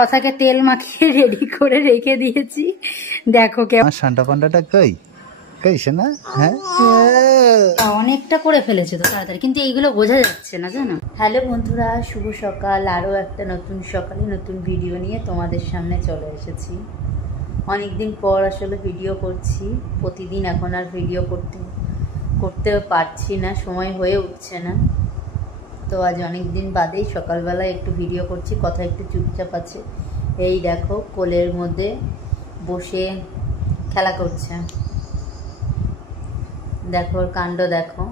কথাকে তেল মাখিয়ে রেডি করে রেখে দিয়েছি। দেখো কে ঠান্ডা পান্ডাটা কই কইছে না? হ্যাঁ অনেকটা করে ফেলেছে তো তাড়াতাড়ি, কিন্তু এইগুলো বোঝা যাচ্ছে না জানো। হ্যালো বন্ধুরা, শুভ সকাল। আরও একটা নতুন সকালে নতুন ভিডিও নিয়ে তোমাদের সামনে চলে এসেছি। অনেকদিন পর আসলে ভিডিও করছি। প্রতিদিন এখন আর ভিডিও করতে পারছি না, সময় হয়ে উঠছে না। তো আজ অনেক দিন বাদেই সকালবেলা একটু ভিডিও করছি। কথা একটু চুপচাপ আছে। এই দেখো কোলের মধ্যে বসে খেলা করছে, দেখো ওর কাণ্ড দেখো।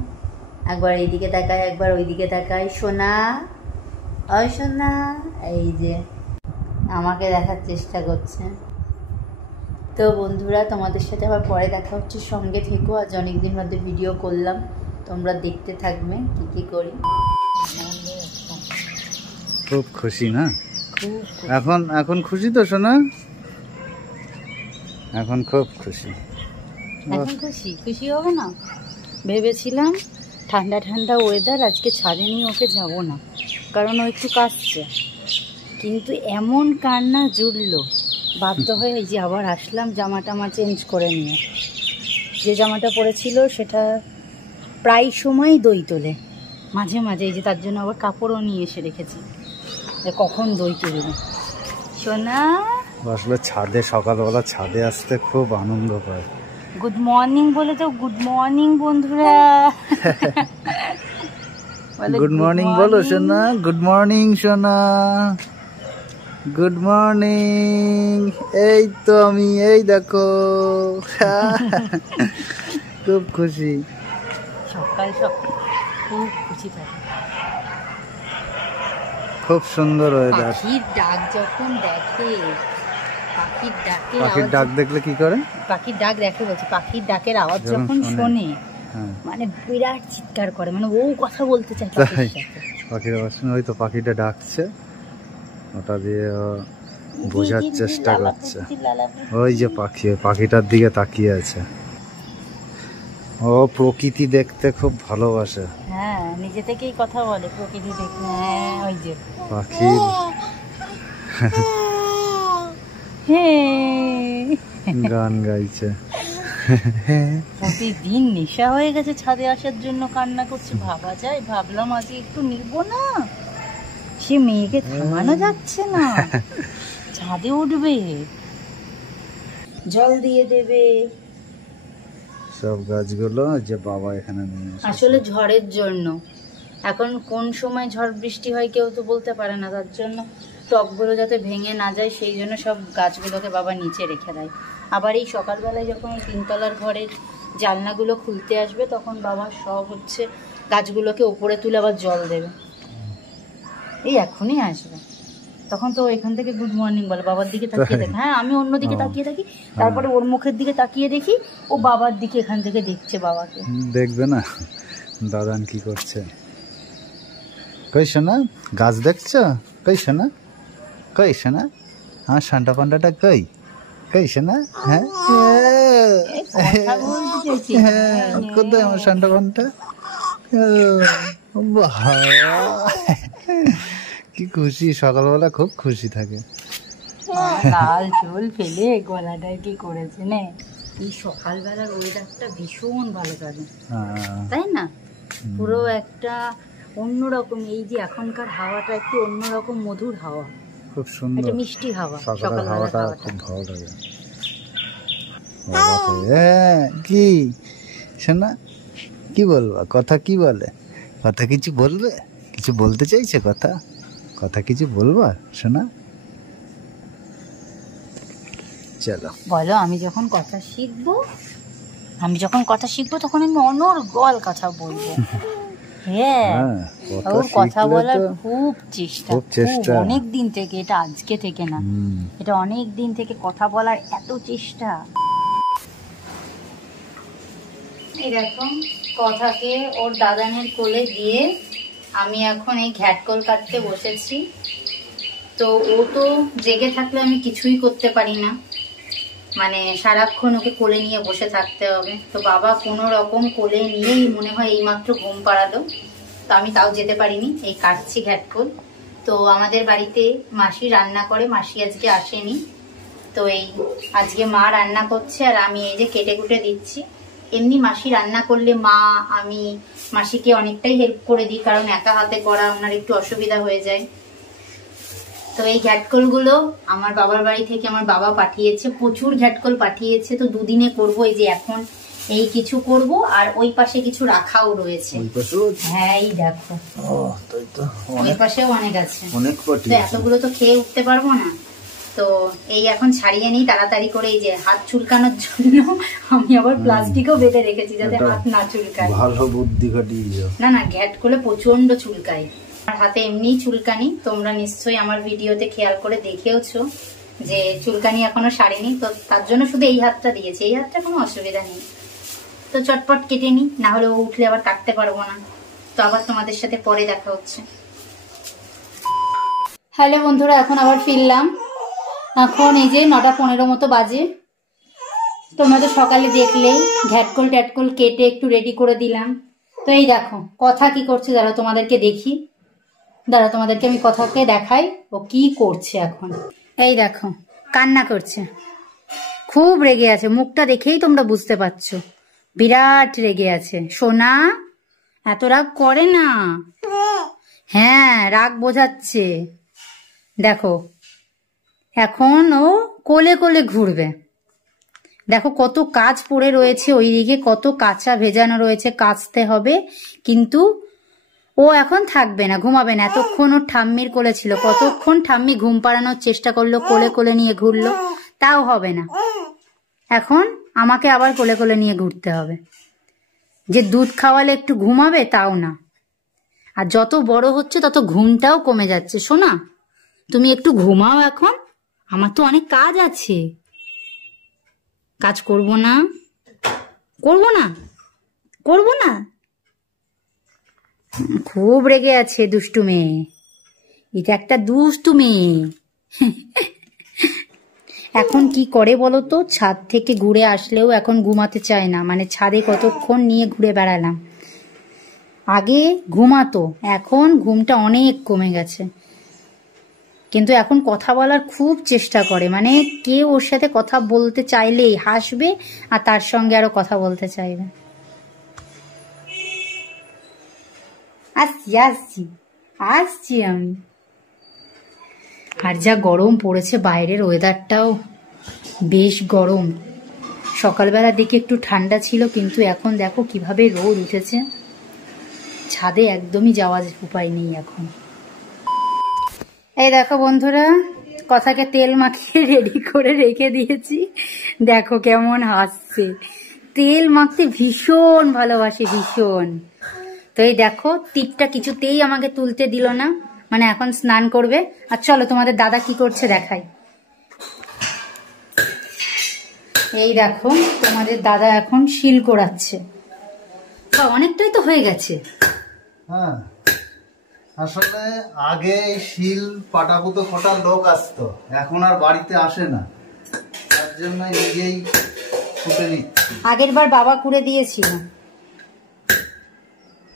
একবার এইদিকে তাকায়, একবার ওইদিকে তাকায়। সোনা, ওই সোনা, এই যে আমাকে দেখার চেষ্টা করছে। তো বন্ধুরা, তোমাদের সাথে আবার পরে দেখা হচ্ছে, সঙ্গে থেকো। আজ অনেকদিন মধ্যে ভিডিও করলাম, তোমরা দেখতে থাকবে কি কি করি। খুব খুশি না? এখন খুশি তো সোনা? এখন খুব খুশি। এখন খুশি হবে না? ভেবেছিলাম ঠান্ডা ঠান্ডা ওয়েদার, আজকে ছাদে নিয়ে ওকে যাব না, কারণ ও একটু কাঁদছে। কিন্তু এমন কান্না জুড়লো, বাধ্য হয়ে এই যে আবার আসলাম জামা টামা চেঞ্জ করে নিয়ে। যে জামাটা পরেছিল সেটা প্রায় সময় দই তোলে, মাঝে মাঝে। এই যে তার জন্য আবার কাপড়ও নিয়ে এসে রেখেছি, যে কখন দই তুলবে। সোনা আসলে ছাদে, সকালবেলা ছাদে আসতে খুব আনন্দ পায়। গুড মর্নিং বলে তো, গুড মর্নিং বন্ধুরা। গুড মর্নিং বলো সোনা, গুড মর্নিং সোনা, গুড মর্নিং। এই তো আমি, এই দেখো খুব খুশি। সকাল সকাল খুব খুশি থাকে। খুব সুন্দর ওয়েদার। পাখির ডাক যখন দেখে, পাখির ডাক দেখলে কি করে? পাখির ডাক দেখে বলছি, পাখির ডাকের আওয়াজ যখন শোনে, মানে বিরাট চিৎকার করে, মানে ও কথা বলতে চায় পাখির আওয়াজ শুনে। ওই তো পাখিটা ডাকছে, ওটা দিয়ে বোঝার চেষ্টা করছে। ওই যে পাখি, পাখিটার দিকে তাকিয়ে আছে। ও প্রকৃতি দেখতে খুব ভালোবাসে। হ্যাঁ, নিজে থেকেই কথা বলে প্রকৃতি দেখতে। হ্যাঁ, ওই যে পাখি গান গাইছে। প্রতিদিন নেশা হয়ে গেছে ছাদে আসার জন্য, কান্না করছে। ভাবা যায়? ভাবলাম আজ একটু নিব না, সে মেয়েকে থামানো যাচ্ছে না, ছাদে উঠবে, জল দিয়ে দেবে সব গাছগুলো। যে বাবা এখানে নিয়ে আসলে ঝড়ের জন্য, এখন কোন সময় ঝড় বৃষ্টি হয় কেউ তো বলতে পারে না, তার জন্য টবগুলো যাতে ভেঙে না যায় সেই জন্য সব গাছগুলোকে বাবা নিচে রেখে দেয়। আবার এই সকালবেলায় যখন এই তিনতলার ঘরের জানলাগুলো খুলতে আসবে, তখন বাবা সব গাছগুলোকে উপরে তুলে আবার জল দেবে। এই এখনই আসবে, তখন তো এখান থেকে গুড মর্নিং বলে, বাবার দিকে তাকিয়ে দেখে। হ্যাঁ, আমি অন্যদিকে তাকিয়ে থাকি, তারপরে ওর মুখের দিকে তাকিয়ে দেখি ও বাবার দিকে এখান থেকে দেখছে বাবাকে। দেখবে না দাদান কি করছে? কই শোনা, গাছ দেখছো? কই শোনা, কই শোনা, আমার সান্টা পান্ডাটা কই, কই শোনা? হ্যাঁ, কোথায় আমার সান্টা পান্ডা? কি খুশি, সকালবেলা খুব খুশি থাকে। লাল চুল ফেলে গলাটায় কি করেছে না। এই সকালবেলার ওয়েদারটা ভীষণ ভালো লাগে, তাই না? পুরো একটা অন্যরকম। এই যে এখনকার হাওয়াটা একটু অন্যরকম, মধুর হাওয়া, খুব সুন্দর, একটা মিষ্টি হাওয়া। সকালের হাওয়াটা খুব ভালো লাগে। কি শোনা, কি বলবা? কথা কি বলে? কথা কিছু বলবে? কিছু বলতে চাইছে? কথা কিছু বলবা শোনা? চলো বলো। আমি যখন কথা শিখবো তখন আমি অনর্গল কথা বলবো। হ্যাঁ, ওর কথা বলার খুব চেষ্টা, অনেক দিন থেকে। এটা আজকে থেকে না, এটা অনেক দিন থেকে কথা বলার এত চেষ্টা। এরকম কথাকে ওর দাদানের কোলে দিয়ে আমি এখন এই ঘ্যাটকল কাটতে বসেছি। তো ও তো জেগে থাকলে আমি কিছুই করতে পারি না, মানে সারাক্ষণ ওকে কোলে নিয়ে বসে থাকতে হবে। তো বাবা কোনো রকম কোলে নিয়েই মনে হয় এইমাত্র ঘুম পাড়ালো, তো আমি তাও যেতে পারিনি। এই কাটছি ঘ্যাটকল, তো আমাদের বাড়িতে মাসি রান্না করে, মাসি আজকে আসেনি, তো এই আজকে মা রান্না করছে আর আমি এই যে কেটে কুটে দিচ্ছি। এমনি মাসি রান্না করলে মা আমি মাসিকে অনেকটাই হেল্প করে দিই, কারণ একা হাতে করা ওনার একটু অসুবিধা হয়ে যায়। তো এই ঘ্যাটকলগুলো আমার বাবার বাড়ি থেকে আমার বাবা পাঠিয়েছে, প্রচুর ঘ্যাটকল পাঠিয়েছে। তো দুদিনে করবো। এই যে এখন এই কিছু করব আর ওই পাশে কিছু রাখাও রয়েছে। হ্যাঁ এই দেখো ওই পাশেও অনেক আছে, তো এতগুলো তো খেয়ে উঠতে পারবো না। তো এই এখন ছাড়িয়ে নিই তাড়াতাড়ি করে। এই যে হাত চুলকানোর জন্য আমি আবার প্লাস্টিকও বেঁধে রেখেছি যাতে হাত না চুলকায়। ভালো বুদ্ধি খাটিয়েছো। না না, ঘ্যাটকলে প্রচন্ড চুলকায়, আমার হাতে এমনিই চুলকানি। তোমরা নিশ্চয়ই আমার ভিডিওতে খেয়াল করে দেখেওছো যে চুলকানি এখনো সারেনি, তো তার জন্য শুধু এই হাতটা দিয়েছি। এই হাতটা কোনো অসুবিধা নেই, তো চটপট কেটে নি, না হলে ও উঠলে আবার কাটতে পারবো না। তো আবার তোমাদের সাথে পরে দেখা হচ্ছে। হ্যালো বন্ধুরা, এখন আবার ফিরলাম। এখন এই যে 9:15 মতো বাজে। তোমরা তো সকালে দেখলেই ঘ্যাটকল ট্যাটকল কেটে একটু রেডি করে দিলাম। তো এই দেখো কথা কি করছে, দাঁড়া তোমাদেরকে দেখি, দাঁড়া তোমাদেরকে আমি কথাকে দেখাই ও কি করছে এখন। এই দেখো কান্না করছে, খুব রেগে আছে, মুখটা দেখেই তোমরা বুঝতে পারছো বিরাট রেগে আছে। সোনা এত রাগ করে না, হ্যাঁ রাগ বোঝাচ্ছে। দেখো এখন ও কোলে কোলে ঘুরবে। দেখো কত কাজ পড়ে রয়েছে, ওইদিকে কত কাঁচা ভেজানো রয়েছে, কাচতে হবে। কিন্তু ও এখন থাকবে না, ঘুমাবে না। এতক্ষণ ওর ঠাম্মির কোলে ছিল, কতক্ষণ ঠাম্মি ঘুম পাড়ানোর চেষ্টা করলো, কোলে কোলে নিয়ে ঘুরলো, তাও হবে না। এখন আমাকে আবার কোলে কোলে নিয়ে ঘুরতে হবে। যে দুধ খাওয়ালে একটু ঘুমাবে তাও না। আর যত বড় হচ্ছে তত ঘুমটাও কমে যাচ্ছে। শোনা তুমি একটু ঘুমাও এখন, আমার তো অনেক কাজ আছে। কাজ করব না, করব না, করব না। খুব রেগে আছে দুষ্টু মেয়ে, এটা একটা দুষ্টু মেয়ে। এখন কি করে বলো তো, ছাদ থেকে ঘুরে আসলেও এখন ঘুমাতে চায় না। মানে ছাদে কতক্ষণ নিয়ে ঘুরে বেড়ালাম, আগে ঘুমাতো, এখন ঘুমটা অনেক কমে গেছে। কিন্তু এখন কথা বলার খুব চেষ্টা করে, মানে কেউ ওর সাথে কথা বলতে চাইলেই হাসবে আর তার সঙ্গে আরো কথা বলতে চাইবে। আসছি আসছি আসছি আমি। আর যা গরম পড়েছে, বাইরের ওয়েদারটাও বেশ গরম। সকালবেলার দিকে একটু ঠান্ডা ছিল, কিন্তু এখন দেখো কিভাবে রোদ উঠেছে। ছাদে একদমই যাওয়ার উপায় নেই এখন। এই দেখো বন্ধুরা, কথাকে তেল মাখিয়ে রেডি করে রেখে দিয়েছি। দেখো কেমন হাসছে, তেল মাখতে ভীষণ ভালোবাসে, ভীষণ। তো এই দেখো টিপটা কিছুতেই আমাকে তুলতে দিল না, মানে এখন স্নান করবে। আর চলো তোমাদের দাদা কি করছে দেখাই। এই দেখো তোমাদের দাদা এখন শিল করাচ্ছে। অনেকটাই তো হয়ে গেছে। হ্যাঁ, আসলে আগে শিল পাটাপুতো ফোটার লোক আসতো, এখন আর বাড়িতে আসে না, তার জন্য নিজেই ফুটে নিচ্ছি। আগের বার বাবা করে দিয়েছিল,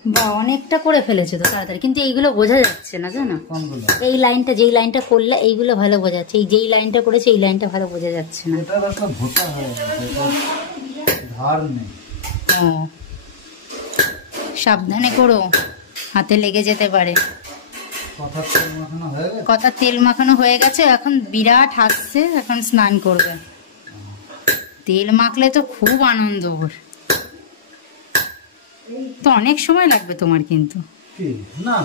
বা অনেকটা করে ফেলেছে তো তাড়াতাড়ি, কিন্তু এইগুলো বোঝা যাচ্ছে না জানো। কোনগুলো? এই লাইনটা, যেই লাইনটা করলে এইগুলো ভালো বোঝা যাচ্ছে, এই যেই লাইনটা করেছে এই লাইনটা ভালো বোঝা যাচ্ছে না। এটা একটা ভোঁতা হয়ে গেছে, ধার নেই। সাবধানে করো, হাতে লেগে যেতে পারে। কথা তেল মাখানো হয়ে গেছে, এখন বিরাট হাসছে, এখন স্নান করবে। তেল মাখলে তো খুব আনন্দ ওর। তো অনেক সময় লাগবে তোমার কিন্তু। না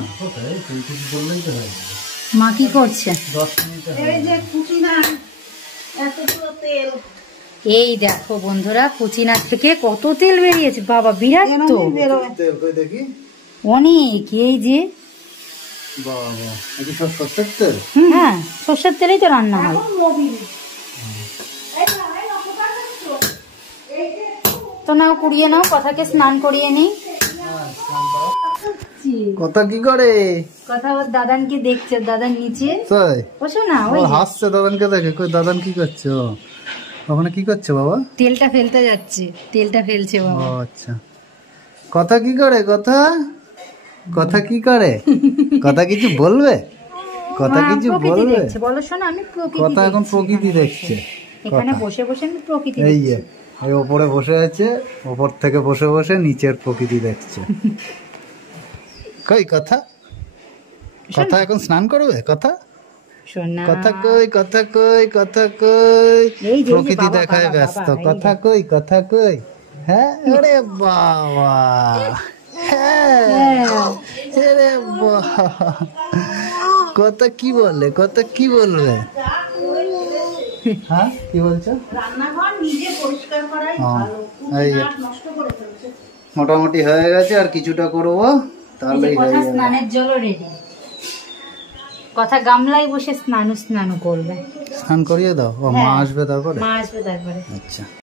মা কি করছে? 10 মিনিটে। এই দেখো বন্ধুরা, কুচিনা থেকে কত তেল বেরিয়েছে, বাবা বিরাট তো দেখি অনেক। এই যে সরষের তেল, হ্যাঁ সর্ষের তেলেই তো রান্না হয়। তো নাও কুড়িয়ে নাও, কথাকে স্নান করিয়ে নেই। কথা কি করে? কথা ওর দাদানকে দেখছে, দাদান নিচে বসো না, ওই হাসছে দাদানকে দেখে। কই দাদান কি করছে? ওখানে কি করছে বাবা? তেলটা ফেলতে যাচ্ছে, তেলটা ফেলছে বাবা। ও আচ্ছা। কথা কি করে? কথা কথা কি করে? কথা কিছু বলবে? কথা কিছু প্রকৃতি বলবে? দেখছে, বলো শোনা, আমি প্রকৃতি কথা এখন দেখছি প্রকৃতি এখানে দেখছে। বসে। এখানে কথা। বসে বসে আমি প্রকৃতি এই দেখছি। যে এই ওপরে বসে আছে, ওপর থেকে বসে বসে নিচের প্রকৃতি দেখছে। কই কথা, কথা এখন স্নান করবে? কথা, শোনা, কথা কই, কথা কই, কথা কই। এই যে প্রকৃতি বাবা, দেখায় বাবা, ব্যস্ত। বাবা, এই কথা যে। কই, কথা কই। হ্যাঁ, আরে বাবা, হ্যাঁ, আরে বাবা, কথা কি বলে, কথা কি বলবে? হ্যাঁ, কি বলছো? রান্নাঘর নিজে পরিষ্কার করাই ও, ভালো, এই যে। নষ্ট করে ফেলছে। মোটামুটি হয়ে গেছে, আর কিছুটা করবো এই তাহলেই যে হয়ে কথা যাবে। স্নানের জলও রেডি। কথা গামলায় বসে স্নান করবে। স্নান করিয়ে দাও, ও মা হ্যাঁ। আসবে তারপরে। মা আসবে তারপরে। আচ্ছা।